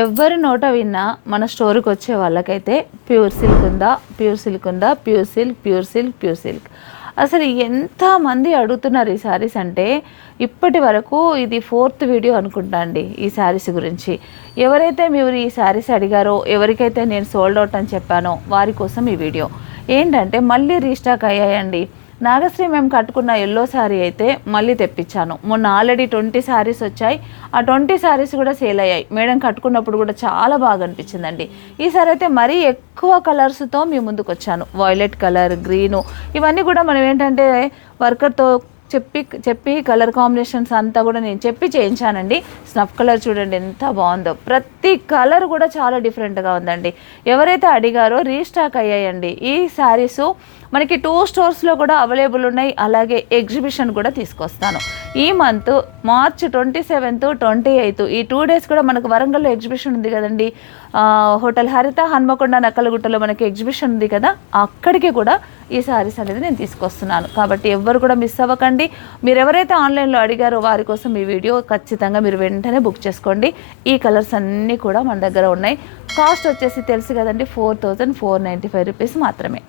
ఎవరి నోట విన్నా మన స్టోర్కి వచ్చే వాళ్ళకైతే ప్యూర్ సిల్క్ ఉందా, ప్యూర్ సిల్క్ ఉందా, pure silk, pure silk, pure silk. అసలు ఎంతమంది అడుగుతున్నారు ఈ శారీస్ అంటే, ఇప్పటి వరకు ఇది 4th వీడియో అనుకుంటా అండి ఈ శారీస్ గురించి. ఎవరైతే మీరు ఈ శారీస్ అడిగారో, ఎవరికైతే నేను సోల్డ్ అవుట్ అని చెప్పానో వారి కోసం ఈ వీడియో. ఏంటంటే మళ్ళీ రీస్టాక్ అయ్యాయండి. నాగశ్రీ మేము కట్టుకున్న ఎల్లో శారీ అయితే మళ్ళీ తెప్పించాను. మొన్న ఆల్రెడీ 20 శారీస్ వచ్చాయి. ఆ 20 శారీస్ కూడా సేల్ అయ్యాయి. మేడం కట్టుకున్నప్పుడు కూడా చాలా బాగా అనిపించిందండి. ఈసారి అయితే మరీ ఎక్కువ కలర్స్తో మీ ముందుకు వచ్చాను. వైలెట్ కలర్, గ్రీను, ఇవన్నీ కూడా మనం ఏంటంటే వర్కర్తో చెప్పి కలర్ కాంబినేషన్స్ అంతా కూడా నేను చెప్పి చేయించానండి. స్నఫ్ కలర్ చూడండి ఎంత బాగుందో. ప్రతి కలర్ కూడా చాలా డిఫరెంట్గా ఉందండి. ఎవరైతే అడిగారో రీస్టాక్ అయ్యాయండి ఈ శారీసు. మనకి 2 స్టోర్స్లో కూడా అవైలబుల్ ఉన్నాయి. అలాగే ఎగ్జిబిషన్ కూడా తీసుకొస్తాను. ఈ మంత్ మార్చ్ 27th, 28th ఈ 2 days కూడా మనకు వరంగల్లో ఎగ్జిబిషన్ ఉంది కదండి. హోటల్ హరిత, హన్మకొండ, నక్కలగుట్టలో మనకి ఎగ్జిబిషన్ ఉంది కదా, అక్కడికి కూడా ఈ శారీస్ అనేది నేను తీసుకొస్తున్నాను. కాబట్టి ఎవ్వరు కూడా మిస్ అవ్వకండి. మీరు ఎవరైతే ఆన్లైన్లో అడిగారో వారి కోసం ఈ వీడియో ఖచ్చితంగా మీరు వెంటనే బుక్ చేసుకోండి. ఈ కలర్స్ అన్నీ కూడా మన దగ్గర ఉన్నాయి. కాస్ట్ వచ్చేసి తెలుసు కదండి, 4495 రూపీస్ మాత్రమే.